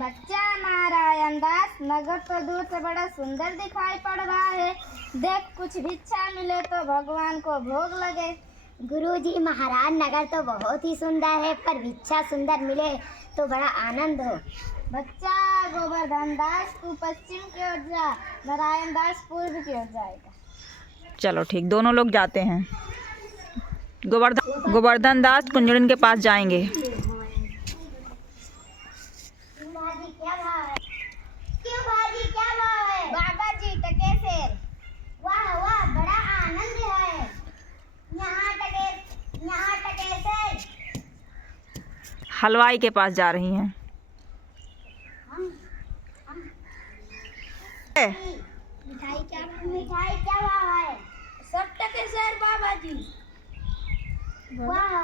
बच्चा नारायण दास, नगर तो दूर से बड़ा सुंदर दिखाई पड़ रहा है। देख कुछ भिक्षा मिले तो भगवान को भोग लगे। गुरुजी महाराज, नगर तो बहुत ही सुंदर है, पर भिक्षा सुंदर मिले तो बड़ा आनंद हो। बच्चा गोवर्धन दास, तू पश्चिम की ओर जा, नारायण दास पूर्व की ओर जाएगा। चलो ठीक, दोनों लोग जाते हैं। गोवर्धन दास कुंजड़िन के पास जाएंगे। भाजी क्या भाव है? क्यों भाजी क्या भाव है? बाबा जी टके सेर। वाह वाह, बड़ा आनंद है। यहाँ टके सेर। हलवाई के पास जा रही हैं। मिठाई क्या भाव है? 100 टके सेर बाबा जी। वाह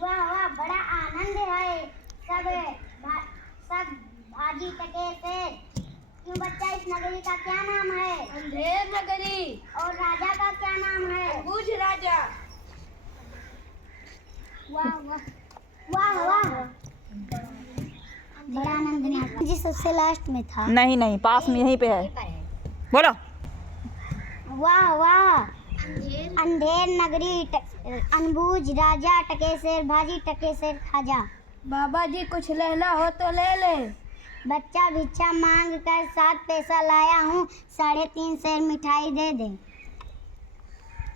वाह वाह, बड़ा आनंद है। सब भाजी टके सेर। क्यों बच्चा, इस नगरी का क्या नाम है? अंधेर नगरी। और राजा का क्या नाम है? बूझ राजा। वाह वाह वाह वाह, बड़ा आनंद जी सबसे लास्ट में था। नहीं नहीं, पास में यहीं पे है। बोलो। वाह वाह, अंधेर नगरी, अनबूझ राजा, टके सेर भाजी, टके सेर खाजा। बाबा जी कुछ लेना हो तो ले ले। बच्चा भिक्षा मांग कर 7 पैसा लाया हूँ, 3.5 सेर मिठाई दे दे।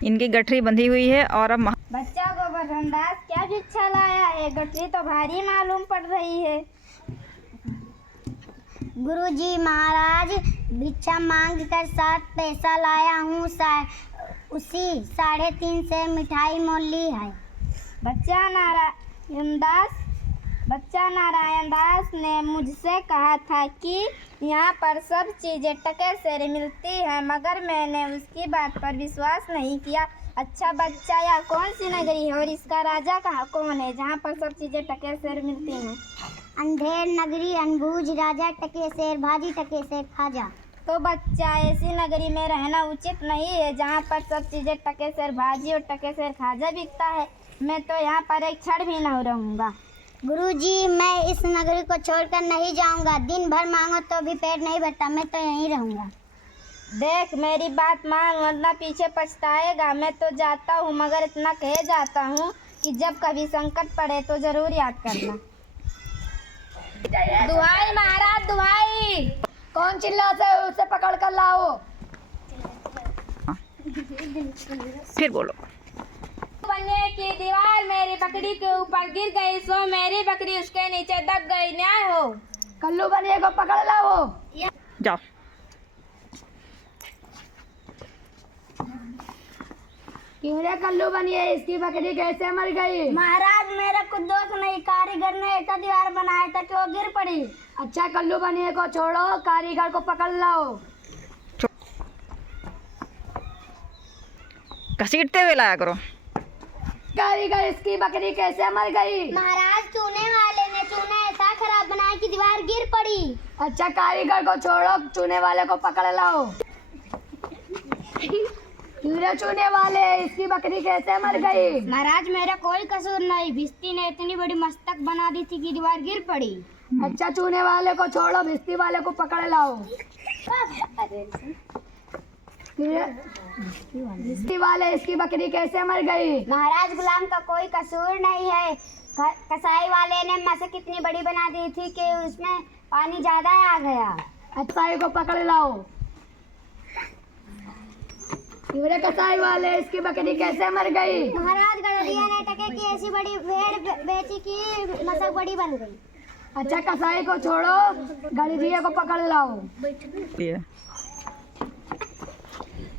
इनकी गठरी बंधी हुई है और अब बच्चा गोवर्धन दास, क्या भिक्षा लाया है? गठरी तो भारी मालूम पड़ रही है। गुरुजी महाराज, भिक्षा मांग कर 7 पैसा लाया हूँ, उसी 3.5 सेर मिठाई मोल ली है। बच्चा नारायण दास ने मुझसे कहा था कि यहाँ पर सब चीज़ें टके सेर मिलती हैं, मगर मैंने उसकी बात पर विश्वास नहीं किया। अच्छा बच्चा, यह कौन सी नगरी है और इसका राजा कौन है जहाँ पर सब चीज़ें टके सेर मिलती हैं? अंधेर नगरी, अनबूझ राजा, टके सेर भाजी, टके सेर खाजा। तो बच्चा, ऐसी नगरी में रहना उचित नहीं है जहाँ पर सब चीज़ें टके सेर भाजी और टके सेर खाजा बिकता है। मैं तो यहाँ पर एक क्षण भी नहीं रहूँगा। गुरुजी, मैं इस नगरी को छोड़कर नहीं जाऊँगा। दिन भर मांगो तो भी पेट नहीं भरता, मैं तो यहीं रहूँगा। देख मेरी बात मान, वरना पीछे पछताएगा। मैं तो जाता हूँ, मगर इतना कह जाता हूँ कि जब कभी संकट पड़े तो जरूर याद करना। दुहाई महाराज, दुहाई। कौन चिल्लाता है? उसे पकड़ कर लाओ। फिर बोलो। बनने की दीवार मेरी बकरी के ऊपर गिर गई, सो मेरी बकरी उसके नीचे दब गई। न्याय हो। कल्लू बनिए को पकड़ लाओ। जाओ। क्यों रे कल्लू बनिए, इसकी बकरी कैसे मर गई? महाराज, मेरा कुछ दोस्त नहीं, कारीगर ने ऐसा दीवार बनाया था कि वो गिर पड़ी। अच्छा, कल्लू बनिए को छोड़ो, कारीगर को पकड़ लाओ। घसीटते हुए लाया करो। कारीगर, इसकी बकरी कैसे मर गई? महाराज, चूने वाले ने चूना ऐसा खराब बनाया कि दीवार गिर पड़ी। अच्छा, कारीगर को छोड़ो, चूने वाले को पकड़ लाओ। चूने वाले, इसकी बकरी कैसे मर गई? महाराज, मेरा कोई कसूर नहीं, भिस्ती ने इतनी बड़ी मस्तक बना दी थी कि दीवार गिर पड़ी। अच्छा, चूने वाले को छोड़ो, भिस्ती वाले को पकड़ लाओ। भिस्ती वाले, इसकी बकरी कैसे मर गई? महाराज, गुलाम का कोई कसूर नहीं है। कसाई वाले ने मस्क इतनी बड़ी बना दी थी कि उसमें पानी ज्यादा आ गया। कसाई को पकड़ लाओ। कसाई वाले, इसकी बकरी कैसे मर गई? महाराज, गड़रिया ने टके की ऐसी बड़ी भेड़ बेची कि मस्क बड़ी बन गई। अच्छा, कसाई को छोड़ो, गड़रिया को पकड़ लाओ।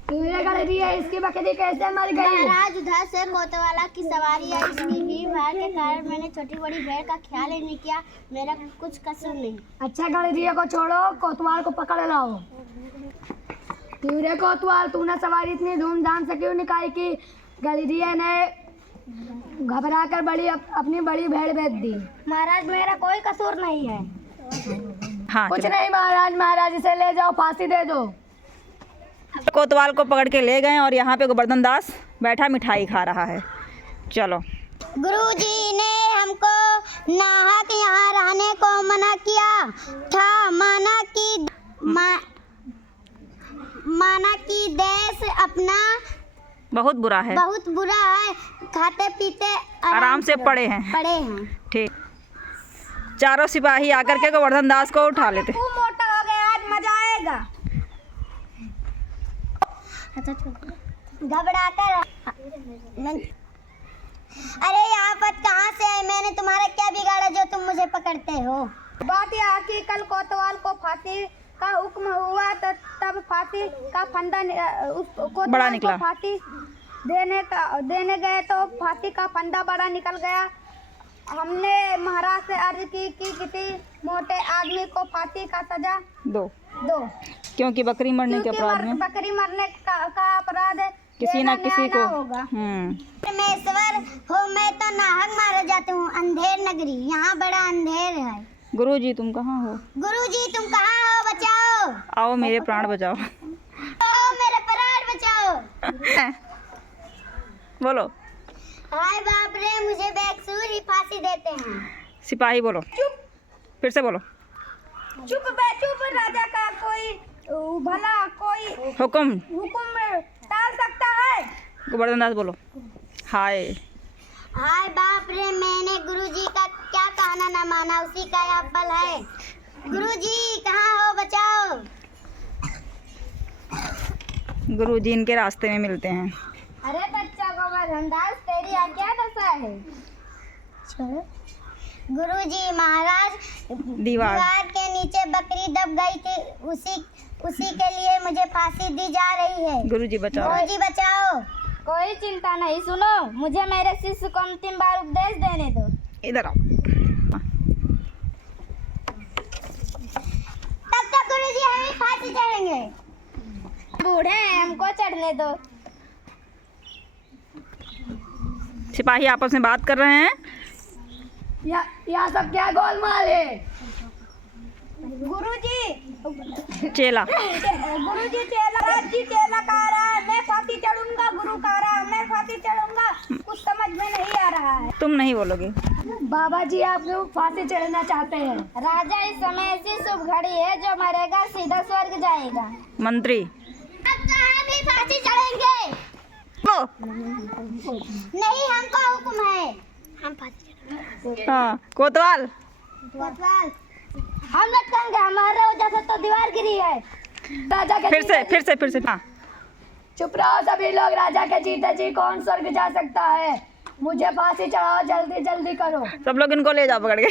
गड़रिया, इसकी बकरी कैसे मर गई? महाराज, उधर से कोतवाला की सवारी है, इसकी भीड़ भाड़ के कारण मैंने छोटी बड़ी भेड़ का ख्याल ही नहीं किया। मेरा कुछ कसूर नहीं। अच्छा, गड़रिया को छोड़ो, कोतवाल को पकड़ लाओ। रे कोतवाल, तूने सवारी इतनी धूमधाम से क्यों निकाली कि गड़रिया ने घबरा कर अपनी बड़ी भेड़ बेच दी? महाराज, मेरा कोई कसूर नहीं है। हाँ, कुछ नहीं महाराज। महाराज, इसे ले जाओ, फांसी दे दो। कोतवाल को पकड़ के ले गए और यहाँ पे गोवर्धन दास बैठा मिठाई खा रहा है। चलो। गुरुजी ने हमको नाहक यहाँ रहने को मना किया था। माना कि देश अपना बहुत बुरा है, बहुत बुरा है, खाते पीते आराम से पड़े हैं। ठीक। चारों सिपाही आकर के गोवर्धन दास को उठा लेते। तू मोटा हो गया, आज मजा आएगा। घबराकर अरे ये आफत कहाँ से है? मैंने तुम्हारा क्या बिगाड़ा जो तुम मुझे पकड़ते हो? बात यह कि कल कोतवाल को फांसी का हुक्म हुआ तो तब फांसी का फंदा कोतवाल बड़ा निकला। को फांसी देने गए तो फांसी का फंदा बड़ा निकल गया। हमने महाराज से अर्ज की कि किसी मोटे आदमी को फांसी का सजा दो, क्योंकि बकरी मरने के अपराध में बकरी मरने का अपराध किसी न किसी को होगा। परमेश्वर हो, मैं तो नाहक मारा जाता हूँ। अंधेर नगरी, यहाँ बड़ा अंधेर है। गुरुजी तुम कहाँ हो? गुरुजी तुम कहाँ हो? बचाओ, आओ मेरे प्राण बचाओ। आओ मेरे प्राण बचाओ। बोलो। हाय बाप रे, मुझे बेकसूर ही फांसी देते हैं। सिपाही बोलो। चुप, फिर से बोलो। चुप राजा का कोई भला कोई हुक्म हुक्म टाल सकता है? गोवर्धन दास बोलो। हाय हाय बाप रे, मैंने गुरुजी का क्या कहना ना माना, उसी का यह फल है। गुरुजी कहाँ हो? बचाओ। गुरुजी इनके रास्ते में मिलते हैं। अरे बच्चा गोवर्धन दास, तेरी क्या दशा है? गुरुजी महाराज, दीवार के नीचे बकरी दब गई थी, उसी के लिए मुझे फांसी दी जा रही है। गुरुजी बचाओ। गुरुजी बचाओ। कोई चिंता नहीं, सुनो, मुझे मेरे शिष्य को अंतिम बार उपदेश देने दो। इधर आओ। तब तक गुरुजी हमें फांसी चढ़ेंगे। बूढ़े हैं, हमको चढ़ने दो। सिपाही आपस में बात कर रहे हैं। यहाँ सब क्या गोलमाल है? गुरुजी चेला चेला कह रहा है मैं फांसी चढ़ूंगा, गुरु कह रहा है मैं फांसी चढ़ूंगा। कुछ समझ में नहीं आ रहा है। तुम नहीं बोलोगे। बाबा जी आप लोग फांसी चढ़ना चाहते हैं? राजा, इस समय ऐसी शुभ घड़ी है, जो मरेगा सीधा स्वर्ग जाएगा। मंत्री अब तो हम भी फांसी चढ़ेंगे। नहीं, हमको हुक्म है, हम फांसी चढ़ेंगे। हाँ, कोतवाल हम लोग कहेंगे हमारे वजह से तो दीवार गिरी है। राजा के फिर से हाँ। चुप रहो सभी लोग। राजा के जीते जी कौन स्वर्ग जा सकता है? मुझे फांसी चढ़ाओ, जल्दी जल्दी करो। सब लोग इनको ले जाओ पकड़ के।